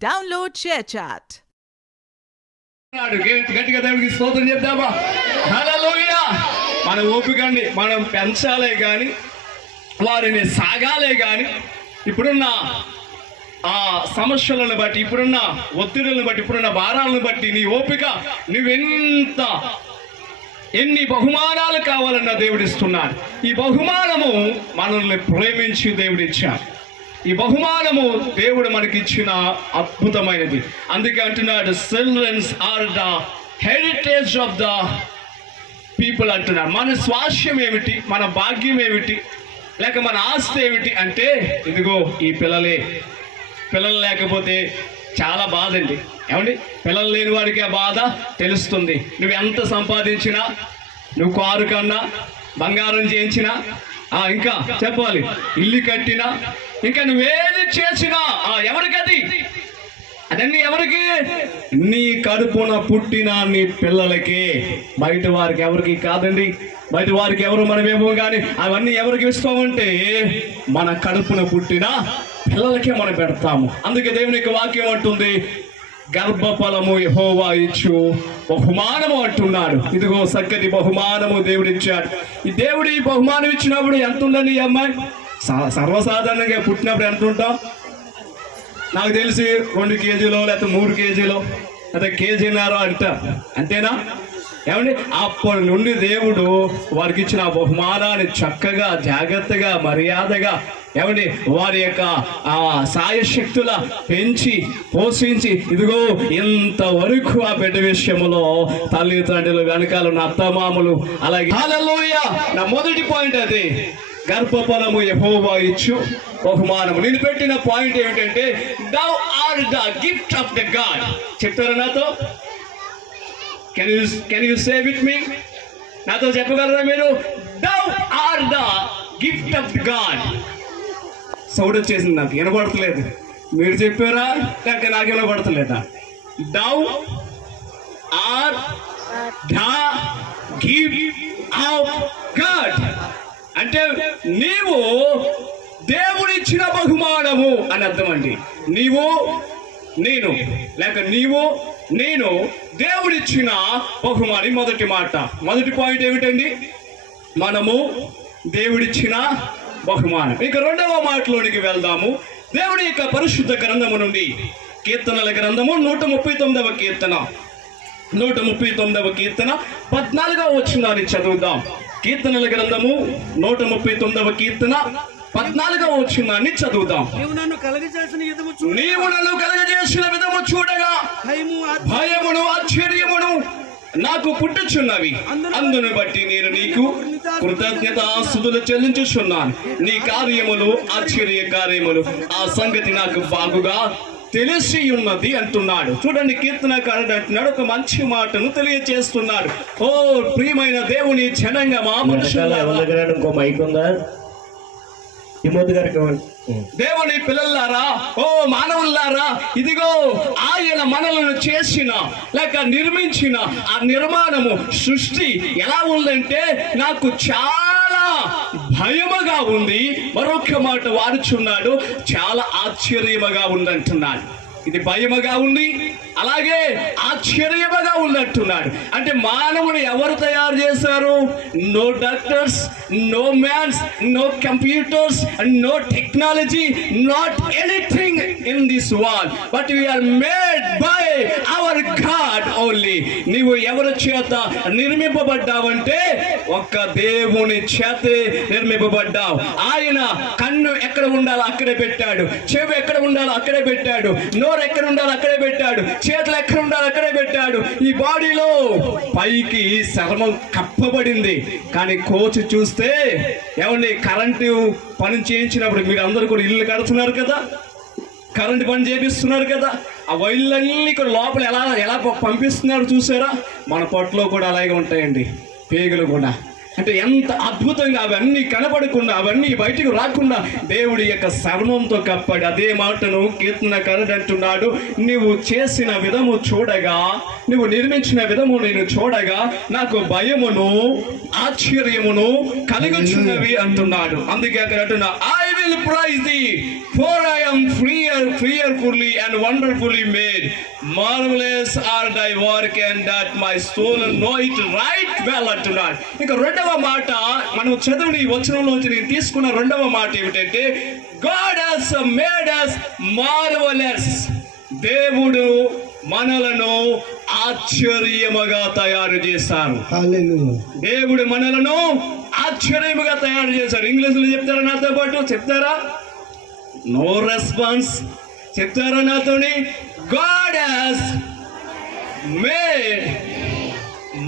Download ShareChat. గట్టిగా దేవుడికి స్తోత్రం చెప్తామా? హల్లెలూయా. మన ఓపికండి మనం పెంచాలే కానీ వారిని సాగాలే కానీ ఇప్పుడున్న ఆ సమస్యలను బట్టి, ఇప్పుడున్న ఒత్తిడులను బట్టి, ఇప్పుడున్న భారాలను బట్టి నీ ఓపిక ఎన్ని బహుమానాలు కావాలన్న దేవుడిస్తున్నాడు. ఈ బహుమానము మనల్ని ప్రేమించి దేవుడిచ్చాడు. ఈ బహుమానము దేవుడు మనకిచ్చిన అద్భుతమైనది. అందుకే అంటున్నాడు, childrens are the heritage of the people అంటున్నాడు. మన స్వాస్థ్యం ఏమిటి, మన భాగ్యం ఏమిటి, లేక మన ఆస్తి ఏమిటి అంటే ఇదిగో ఈ పిల్లలే. పిల్లలు లేకపోతే చాలా బాధ అండి. ఏమండి, పిల్లలు లేని వాడికి ఆ బాధ తెలుస్తుంది. నువ్వు ఎంత సంపాదించినా, నువ్వు కారు కన్నా, బంగారం చేయించినా, ఇంకా చెప్పాలి ఇల్లు కట్టినా, ఇంకా నువ్వేది చేసినా ఎవరికది? అదన్నీ ఎవరికి? నీ కడుపున పుట్టిన నీ పిల్లలకి. బయట వారికి ఎవరికి కాదండి. బయట వారికి ఎవరు మనమేమో కానీ అవన్నీ ఎవరికి ఇస్తామంటే మన కడుపున పుట్టిన పిల్లలకే మనం పెడతాము. అందుకే దేవుని యొక్క వాక్యం అంటుంది, గర్భఫలము యెహోవా ఇచ్చు బహుమానము అంటున్నాడు. ఇదిగో చక్కటి బహుమానము దేవుడు ఇచ్చాడు. ఈ దేవుడు ఈ బహుమానం ఇచ్చినప్పుడు ఎంత ఉందండి ఈ అమ్మాయి? సర్వసాధారణంగా పుట్టినప్పుడు ఎంత ఉంటాం? నాకు తెలిసి 2 కేజీలో లేకపోతే 3 కేజీలో లేకపోతే కేజీన్నర అంతేనా? ఏమండి, అప్పటి నుండి దేవుడు వారికి ఇచ్చిన బహుమానాన్ని చక్కగా, జాగ్రత్తగా, మర్యాదగా, ఏమండి వారి యొక్క సాయశక్తుల పెంచి పోషించి ఇదిగో ఇంతవరకు ఆ బిడ్డ విషయంలో తల్లిదండ్రులు, వెనకాల ఉన్న అత్తమామలు, అలాగే హల్లెలూయా. నా మొదటి పాయింట్ అది, గర్భఫలము యెహోవా ఇచ్చు బహుమానము. నేను పెట్టిన పాయింట్ ఏమిటంటే, thou art the gift of the God. చెప్తారా నాతో? Can you say with me? నాతో చెప్పగలరా మీరు? thou art the gift of God. Sound వచ్చేసింది, నాకు వినపడతలేదు. మీరు చెప్పారా లేక నాకు వినపడతలేదా? thou art the gift of God అంటే నీవు దేవుడిచ్చిన బహుమానము అని అర్థం అండి. నీవు నేను లేక నీవు నేను దేవుడిచ్చిన బహుమానం. మొదటి మాట, మొదటి పాయింట్ ఏమిటండి? మనము దేవుడిచ్చిన బహుమానం. ఇక రెండవ మాటలోనికి వెళ్దాము. దేవుడి యొక్క పరిశుద్ధ గ్రంథము నుండి కీర్తనల గ్రంథము 139వ కీర్తన, 139వ కీర్తన 14వ వచనాన్ని చదువుదాం. కీర్తనల గ్రంథము 139వ కీర్తన 14వ వచనాన్ని చదువుదాం. నీవు నన్ను కలగజేసిన విధము చూడగా భయమును ఆశ్చర్యమును నాకు పుట్టుచున్నవి. అందును బట్టి నేను నీకు కృతజ్ఞతాస్తుతులు చెల్లించుచున్నాను. నీ కార్యములు ఆశ్చర్య కార్యములు, ఆ సంగతి నాకు బాగుగా తెలిసి ఉన్నది అంటున్నాడు. చూడండి, కీర్తనకారుడు అంటున్నాడు, ఒక మంచి మాటను తెలియజేస్తున్నాడు. ఓ ప్రియమైన దేవుని జనంగమా, ఇంకో మైక్ ఉందా? దేవుని పిల్లలారా, ఓ మానవులారా, ఇదిగో ఆయన మనలను చేసిన లేక నిర్మించిన ఆ నిర్మాణము, సృష్టి ఎలా ఉందంటే నాకు చాలా భయముగా ఉంది. మరొక మాట వాడుచున్నాడు, చాలా ఆశ్చర్యముగా ఉందంటున్నాడు. ఇది భయముగా ఉంది, అలాగే ఆశ్చర్యముగా ఉందంటున్నాడు. అంటే మానవుని ఎవరు తయారు చేశారు? No doctors, no mans, no computers, no technology, not anything in this world, but we are made by our God only. నీవు ఎవరి చేత నిర్మింపబడ్డావంటే ఒక్క దేవుని చేతే నిర్మింపబడ్డావు. ఆయన కన్ను ఎక్కడ ఉండాలో అక్కడే పెట్టాడు, చెవి ఎక్కడ ఉండాలో అక్కడే పెట్టాడు, నోరు ఎక్కడ ఉండాలో అక్కడే పెట్టాడు, చేతులు ఎక్కడ ఉండాలో అక్కడే పెట్టాడు. ఈ బాడీలో పైకి చర్మం కప్పబడింది, కానీ కోచ్ చూస్తే ఏమండి, కరెంటు పని చేయించినప్పుడు మీరు అందరూ కూడా ఇల్లు కడుతున్నారు కదా, కరెంటు పని చేపిస్తున్నారు కదా, ఆ వైర్లన్నీ ఇక్కడ లోపల ఎలా పంపిస్తున్నారు చూసారా? మన పొట్టలో కూడా అలాగే ఉంటాయండి పేగులు కూడా. అంటే ఎంత అద్భుతంగా అవన్నీ కనపడకుండా, అవన్నీ బయటకు రాకుండా దేవుడి యొక్క శవనంతో కప్పాడు. అదే మాటను కీర్తనకారుడు అంటున్నాడు, నువ్వు చేసిన విధము చూడగా, నువ్వు నిర్మించిన విధము నేను చూడగా నాకు భయమును ఆశ్చర్యమును కలుగుచున్నవి అంటున్నాడు. అందుకే అక్కడ అంటున్నా, I will praise thee for I am fearfully and wonderfully made. Marvelous are thy work and that my soul know it right well అంటున్నాడు. ఇక రెండవ మాట మనం చదివిన ఈ వచనంలోంచి నేను తీసుకున్న రెండవ మాట ఏమిటంటే, God has made us marvelous. దేవుడు మనలను ఆశ్చర్యముగా తయారు చేశారు. దేవుడు మనలను ఆశ్చర్యముగా తయారు చేశారు. ఇంగ్లీష్లో చెప్తారా నాతో పాటు? చెప్తారా? No response. చెప్తారా నాతోని? God has made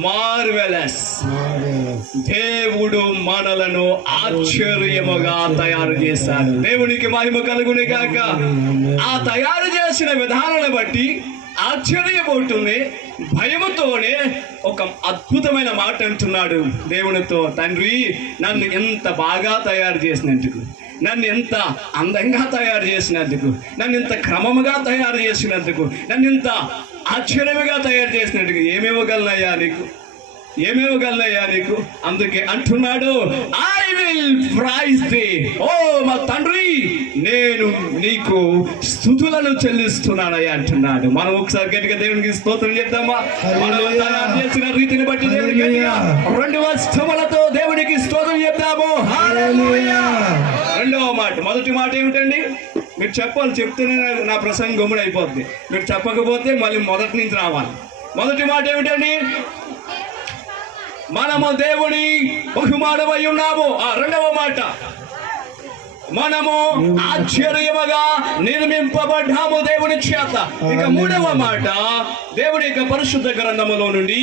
marvelous. దేవుడు మనలను ఆశ్చర్యముగా తయారు చేశాడు. దేవునికి మహిమ కలుగును గాక. ఆ తయారు చేసిన విధానాన్ని బట్టి ఆశ్చర్యపోతుంది. భయముతోనే ఒక అద్భుతమైన మాట అంటున్నాడు దేవునితో, తండ్రి నన్ను ఎంత బాగా తయారు చేసినందుకు, నన్ను ఎంత అందంగా తయారు చేసినందుకు, నన్ను ఇంత క్రమముగా తయారు చేసినందుకు, నన్ను ఇంత ఆశ్చర్యముగా తయారు చేసినందుకు ఏమివ్వగలనయ్యా నీకు, ఏమివ్వగలనయ్యా నీకు. అందుకే అంటున్నాడు, ఐ విల్ ప్రైజ్ ది. ఓ మా తండ్రి, నేను నీకు స్తుతులను చెల్లిస్తున్నానయ్యా అంటున్నాడు. మనం ఒకసారి గట్టిగా దేవునికి స్తోత్రం చెప్తామా? మనం తయారు చేసిన రీతిని బట్టి దేవునికి రెండు వస్త్రములతో దేవునికి స్తోత్రం చెప్తాము. రెండవ మాట, మొదటి మాట ఏమిటండి? మీరు చెప్పాలి, చెప్తేనే నా ప్రసంగం గమ్మున అయిపోద్ది. మీరు చెప్పకపోతే మళ్ళీ మొదటి నుంచి రావాలి. మొదటి మాట ఏమిటండి? మనము దేవుని బహుమానమై ఉన్నాము. రెండవ మాట, మనము ఆశ్చర్యముగా నిర్మింపబడ్డాము దేవుని చేత. ఇక మూడవ మాట, దేవుని యొక్క పరిశుద్ధ గ్రంథములో నుండి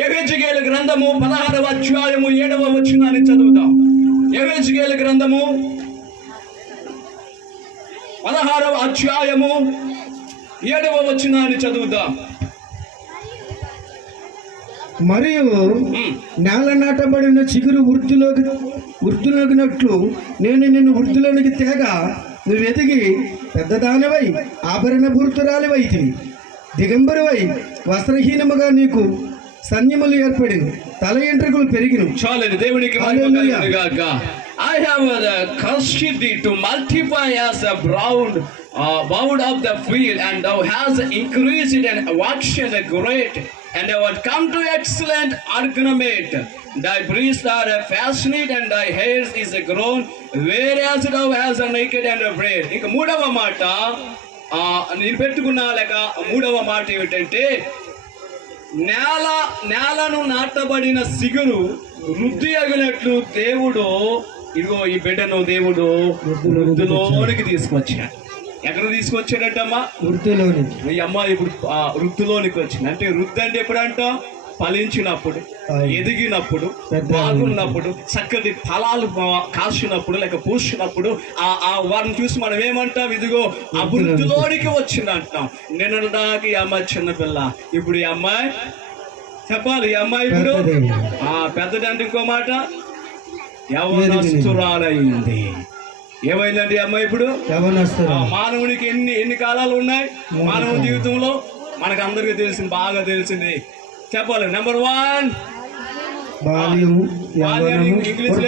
యెహెజ్కేలు గ్రంథము 16వ అధ్యాయము 7వ వచనాన్ని చదువుతాం. యెహెజ్కేలు గ్రంథము 16వ అధ్యాయము 7వ వచనాన్ని చదువుతాం. మరియు నేల నాటబడిన చిగురు వృద్ధిలోకినట్లు నేను నిన్ను వృద్ధిలోనికి తేగా నువ్వు ఎదిగి పెద్దదానివై ఆభరణ భూర్తురాలివైతివి. దిగంబరివై వస్త్రహీనముగా నీకు సన్యములు ఏర్పడింది, తల ఎంట్రుకలు పెరిగిన. చాలండి. దేవునికి I have cursed thee to multiply as a bound of the field, and thou hast increased and waxed great, and thou art come to excellent ornament. Thy breasts are fashioned, and thy hair is grown, whereas thou hast naked and afraid. ఇక మూడవ మాట నేను పెట్టుకున్నా లేక మూడవ మాట ఏమిటంటే, నేలను నాటబడిన సిగురు వృద్ధి అగినట్లు దేవుడు ఇదిగో ఈ బిడ్డను దేవుడు వృద్ధిలోనికి తీసుకొచ్చాడు. ఎక్కడ తీసుకొచ్చాడటమ్మా? వృద్ధిలోని. ఈ అమ్మాయి ఇప్పుడు వృద్ధిలోనికి వచ్చింది. అంటే వృద్ధి అంటే ఎప్పుడు అంటాం? ఫలించినప్పుడు, ఎదిగినప్పుడు, బాగున్నప్పుడు, చక్కటి ఫలాలు కాసినప్పుడు లేక పూసినప్పుడు ఆ వారిని చూసి మనం ఏమంటాం? ఇదిగో అభివృద్ధిలోనికి వచ్చింది అంటాం. నిన్నటిదాకా ఈ అమ్మాయి చిన్నపిల్ల, ఇప్పుడు ఈ అమ్మాయి చెప్పాలి, ఈ అమ్మాయి ఇప్పుడు పెద్దదంటే ఇంకో మాట యవనస్తురాలైంది. ఏమైందండి ఈ అమ్మాయి ఇప్పుడు? మానవునికి ఎన్ని కాలాలు ఉన్నాయి మానవ జీవితంలో? మనకు అందరికీ తెలిసింది, బాగా తెలిసింది. చెప్పాలి, నెంబర్ 1 ఇంగ్లీష్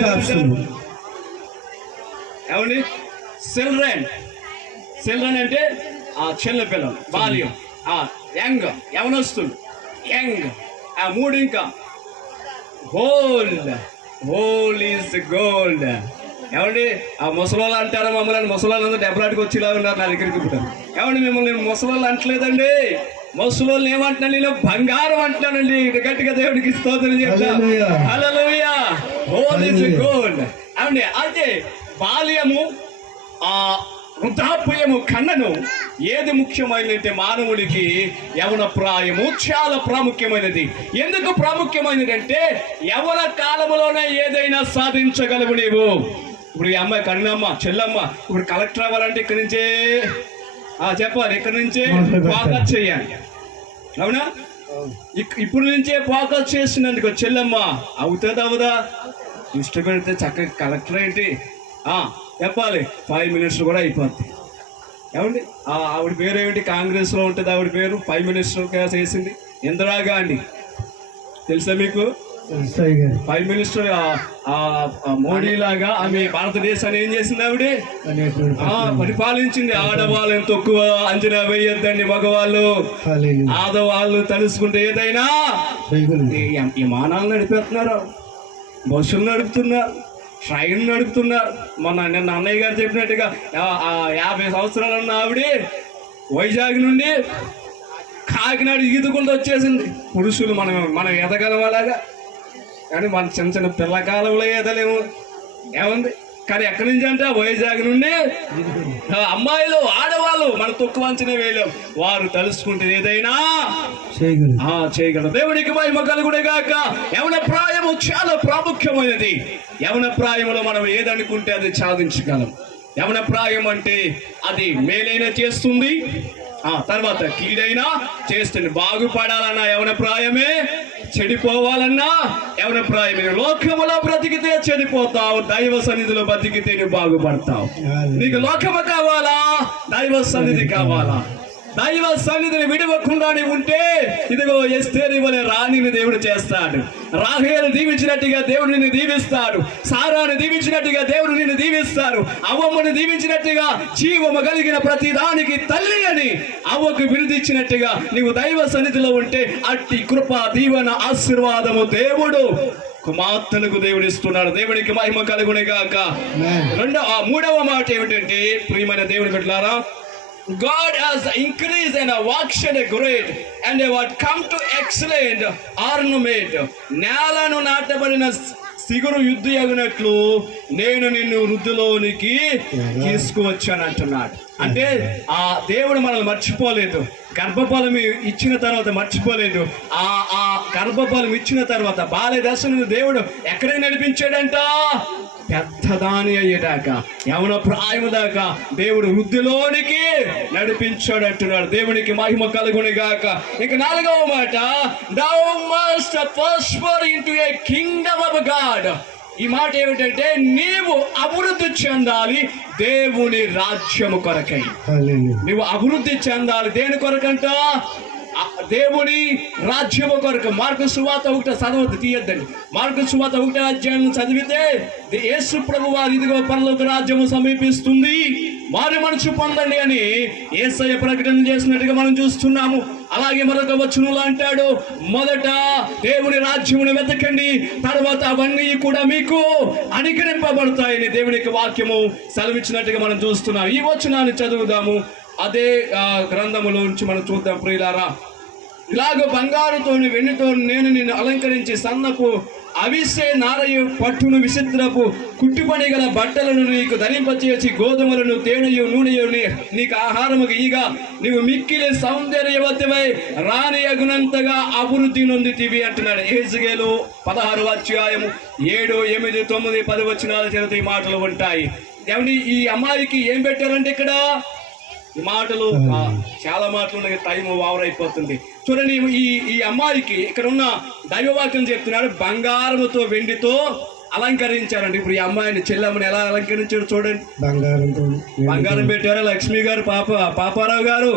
ఏమండి? చిల్డ్రన్ అంటే చిన్న పిల్లలు, బాల్యం. యంగ్ యవనస్తుడు, యంగ్. మూడు ఇంకా హోల్ ఈజ్ గోల్డ్. ఏమండి? ముసలోళ్ళు అంటారా మమ్మల్ని? ముసలోళ్ళు డెబ్బలాటికి వచ్చేలా ఉన్నారు నా దగ్గరికి ఇప్పుడు. ఏమండి మిమ్మల్ని ముసలోళ్ళు అంటలేదండి. ముసలోళ్ళు ఏమంటున్నాను? నేను బంగారం అంటున్నానండి. గట్టిగా దేవుడికి స్తోత్రం చెప్తాను. హల్లెలూయా. Whole is gold. ఏమండి? అయితే బాల్యము వృద్ధాప్యము కన్నను ఏది ముఖ్యమైనది? మానవుడికి యవన ప్రాయము చాలా ప్రాముఖ్యమైనది. ఎందుకు ప్రాముఖ్యమైనది అంటే యవన కాలంలోనే ఏదైనా సాధించగలవు నీవు. ఇప్పుడు ఈ అమ్మాయి కన్నమ్మ, చెల్లమ్మ ఇప్పుడు కలెక్టర్ అవ్వాలంటే ఇక్కడి నుంచే చెప్పాలి, ఇక్కడి నుంచే బాగా చెయ్యాలి. అవునా? ఇప్పుడు నుంచే ఫోకస్ చేసినందుకు చెల్లెమ్మ అవుతుందా అవదా? ఇష్టపడితే చక్కగా కలెక్టర్ ఏంటి చెప్పాలి 5 minutes కూడా అయిపోద్ది. ఏమండి ఆవిడ పేరు ఏమిటి? కాంగ్రెస్లో ఉంటుంది ఆవిడ పేరు, 5 minutes చేసింది ఇందిరాగాంధీ. తెలుసా మీకు? ప్రైమ్ మినిస్టర్ మోడీ లాగా ఆమె భారతదేశాన్ని ఏం చేసింది? ఆవిడే పరిపాలించింది. ఆడవాళ్ళని తక్కువ అంచనా వేయొద్దండి మగవాళ్ళు. ఆడవాళ్ళు తలుసుకుంటే ఏదైనా విమానాలు నడిపేస్తున్నారు, బస్సులు నడుపుతున్నారు, ట్రైన్ నడుపుతున్నారు. నిన్న అన్నయ్య గారు చెప్పినట్టుగా 50 సంవత్సరాలు ఉన్న ఆవిడే వైజాగ్ నుండి కాకినాడ ఈదుకుంటూ వచ్చేసింది. పురుషులు మనం ఎదగలం అలాగా, కానీ మన చిన్న చిన్న పిల్లకాలంలో ఎదలేము. ఏముంది? కానీ ఎక్కడి నుంచి అంటే వైజాగ్ నుండి అమ్మాయిలు ఆడవాళ్ళు మనం తక్కువ అంచనా వేయలేం. వారు తలుసుకుంటే ఏదైనా చేయగలరు. దేవుడికి మహిమ కలుగునే గాక. యవన ప్రాయము చాలా ప్రాముఖ్యమైనది. యవన ప్రాయంలో మనం ఏదనుకుంటే అది సాధించగలం. యవన ప్రాయం అంటే అది మేలైనా చేస్తుంది, తర్వాత కీడైనా చేస్తుంది. బాగుపడాలన్నా యవన ప్రాయమే, చెడిపోవాలన్నా యవన ప్రాయమే. లోకములో బ్రతికితే చెడిపోతావు, దైవ సన్నిధిలో బ్రతికితే నువ్వు బాగుపడతావు. నీకు లోకము కావాలా? దైవ సన్నిధి కావాలా? దైవ సన్నిధిని విడవకుండా ఉంటే ఇదిగో ఎస్తేరు వలె రాణిని దేవుడు చేస్తాడు. రాహేలు దీవించినట్టుగా దేవుడు నిన్ను దీవిస్తాడు. సారాను దీవించినట్టుగా దేవుడు నిన్ను దీవిస్తాడు. అవ్వమ్మను దీవించినట్టుగా జీవము కలిగిన ప్రతి దానికి తల్లి అని అవ్వకు బిరుదిచ్చినట్టుగా నీవు దైవ సన్నిధిలో ఉంటే అట్టి కృప, దీవెన, ఆశీర్వాదము దేవుడు కుమార్తెలకు దేవుడు ఇస్తున్నాడు. దేవుడికి మహిమ కలుగునే గాక. మూడవ మాట ఏమిటంటే, ప్రియమైన దేవుని బిడ్డలారా, God has increased and waxed great and what come to excellent ornament. నేలను నాటబడిన సిగురు యుద్ధయగునట్లు నేను నిన్ను వృద్ధిలోనికి తీసుకువచ్చాను అంటున్నాడు. అంటే ఆ దేవుడు మనల్ని మర్చిపోలేదు. గర్భఫలం ఇచ్చిన తర్వాత మర్చిపోలేదు. ఆ గర్భఫలం ఇచ్చిన తర్వాత బాల్య దశను దేవుడు ఎక్కడికి నడిపించాడంట? పెద్దదాని అయ్యేదాకా, యవన ప్రాయము దాకా దేవుడు వృద్ధిలోనికి నడిపించాడు అంటున్నాడు. దేవునికి మహిమ కలుగుని గాక. ఇక 4వ మాట, thou must prosper into a kingdom of God. ఈ మాట ఏమిటంటే, నీవు అభివృద్ధి చెందాలి దేవుని రాజ్యము కొరకై. నీవు అభివృద్ధి చెందాలి దేని కొరకంట? దేవుని రాజ్యము కొరకు. మార్కు సువార్త 1 చదవద్దు, తీయద్దండి. మార్కు సువార్త 1 అధ్యాయం చదివితే యేసు ప్రభువు వారు ఇదిగో పరలోక రాజ్యము సమీపిస్తుంది, మారు మనసు పొందండి అని యేసయ్య ప్రకటన చేసినట్టుగా మనం చూస్తున్నాము. అలాగే మరొక వచనంలో అంటాడు, మొదట దేవుని రాజ్యమును వెతకండి, తర్వాత అవన్నీ కూడా మీకు అనుగ్రహింపబడతాయని దేవునికి వాక్యము సెలవిచ్చినట్టుగా మనం చూస్తున్నాం. ఈ వచనాన్ని చదువుదాము. అదే గ్రంథములోంచి మనం చూద్దాం ప్రియులారా. ఇలాగ బంగారుతో వెండితో నేను నిన్ను అలంకరించి సన్నపు అవిసే నారయు పట్టును విచిత్రపు కుట్టుపని గల బట్టలను నీకు ధరింపచేసి గోధుమలను తేనెయు నూనెయు నీకు ఆహారముగా ఇగా నీవు మిక్కిలి సౌందర్యవతివై రానియగునంతగా అభివృద్ధి నొందితివి అంటున్నాడు. యెహెజ్కేలు 16వ అధ్యాయము 7, 8, 9, 10 వచనాలు చదివితే ఈ మాటలు ఉంటాయి. ఏమండి, ఈ అమ్మాయికి ఏం పెట్టారంటే ఇక్కడ ఈ మాటలు చాలా మాటలు ఉన్నాయి, టైం ఓవర్ అయిపోతుంది. చూడండి, ఈ అమ్మాయికి ఇక్కడ ఉన్న దైవవాక్యం చెప్తున్నాడు, బంగారముతో వెండితో అలంకరించారండి. ఇప్పుడు ఈ అమ్మాయిని చెల్లెమ్మని ఎలా అలంకరించారు చూడండి. బంగారం పెట్టారా? లక్ష్మి గారు, పాపారావు గారు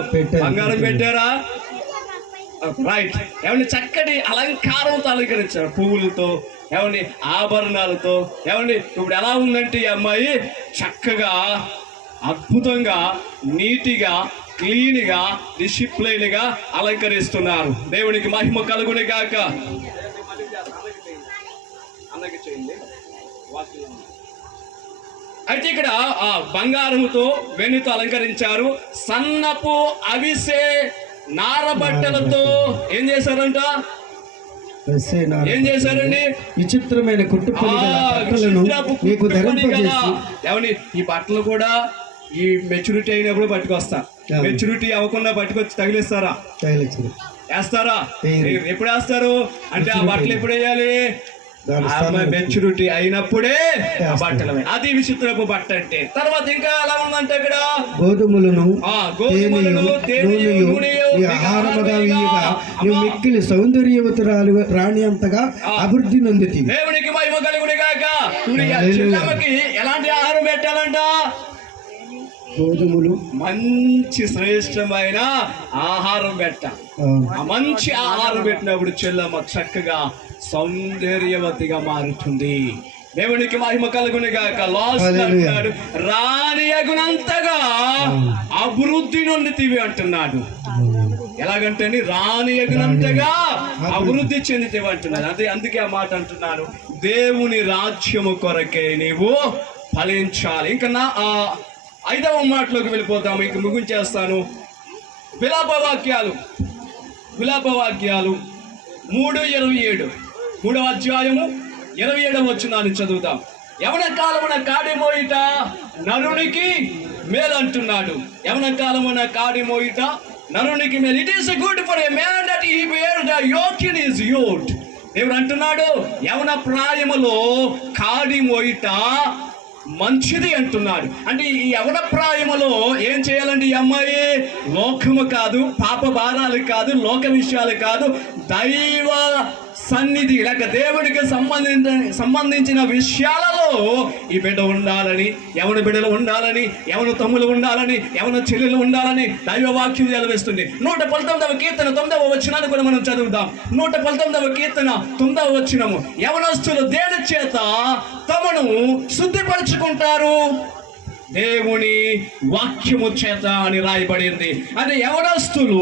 బంగారం పెట్టారా? రైట్. ఏమండి, చక్కటి అలంకారంతో అలంకరించారు, పువ్వులతో, ఏమండి ఆభరణాలతో. ఏమండి, ఇప్పుడు ఎలా ఉందంటే ఈ అమ్మాయి చక్కగా, అద్భుతంగా, నీటిగా, క్లీన్గా, డిసిప్లైన్గా అలంకరిస్తున్నారు. దేవునికి మహిమ కలుగునే గాక. అయితే ఇక్కడ బంగారముతో వెన్నుతో అలంకరించారు. సన్నపు అవిసే నార బట్టలతో ఏం చేశారంట? ఏం చేశారండి? విచిత్రమైన ఏమని, ఈ బట్టలు కూడా ఈ మెచ్యూరిటీ అయినప్పుడు పట్టుకొస్తా. మెచ్యూరిటీ అవ్వకుండా పట్టుకొచ్చి తగిలిస్తారా? వేస్తారా? ఎప్పుడు వేస్తారు అంటే ఆ బట్టలు ఎప్పుడు వేయాలి? దాని ఆమె స్థానం మెచ్యూరిటీ అయినప్పుడే ఆ వేస్తారు. బట్టలు అది విచిత్రపు బట్ట అంటే. తర్వాత ఇంకా ఎలా ఉందంటే ఇక్కడ గోధుమలను గోధుమలను, తేనెయు, నూనెయు నీ ఆహారముగా వీయగా నువ్వు మిక్కిలి సౌందర్యవతురాలు రాణి అంతగా అభివృద్ధి నొందితివి. దేవునికి మహిమ కలుగును గాక. హల్లెలూయా. చిన్నమ్మకి ఎలాంటి ఆహారం పెట్టాలంట? గోధుమలు మంచి శ్రేష్టమైన ఆహారం పెట్టాలి. ఆ మంచి ఆహారం పెట్టినప్పుడు చెల్లమ్మ చక్కగా సౌందర్యవతిగా మారుతుంది. దేవునికి మహిమ కలుగును గాక. లాస్ట్ హల్లెలూయా. అంటున్నాడు రానియగునంతగా అభివృద్ధి నొందితివి అంటున్నాడు. ఎలాగంటే రానియగునంతగా అభివృద్ధి చెందితివి అంటున్నాడు. అందుకే ఆ మాట అంటున్నాను, దేవుని రాజ్యము కొరకే నీవు ఫలించాలి. ఇంకా నా 5వ మాటలోకి వెళ్ళిపోతాము, ఇంక ముగించేస్తాను. విలాపవాక్యాలు 3:27 3వ అధ్యాయము 27వ వచనాన్ని చదువుతాం. యవన కాలమున కాడి మోయిట నరునికి మేలు అంటున్నాడు. యవన కాలమున కాడి మోయిట నరునికి మేలు. It is good for a man that he bear the yoke in his youth. దేవుడు అంటున్నాడు యవన ప్రాయములో కాడి మోయిట మంచిది అంటున్నాడు. అంటే ఈ యవన ప్రాయములో ఏం చేయాలండి? ఈ అమ్మాయి లోకము కాదు, పాప భారాలు కాదు, లోక విషయాలు కాదు, దైవ సన్నిధి లేక దేవుడికి సంబంధించిన విషయాలలో ఈ బిడ్డ ఉండాలని, యవన బిడ్డలు ఉండాలని, యవన తమ్ములు ఉండాలని, యవన చెల్లెలు ఉండాలని దైవ వాక్యం నిలవేస్తుంది. 119వ కీర్తన 9వ వచనాన్ని కూడా మనం చదువుదాం. 119వ కీర్తన 9వ వచనము, యవనస్తులు దేని చేత తమను శుద్ధిపరచుకుంటారు? దేవుని వాక్యము చేత అని రాయబడింది. అంటే యవనస్తులు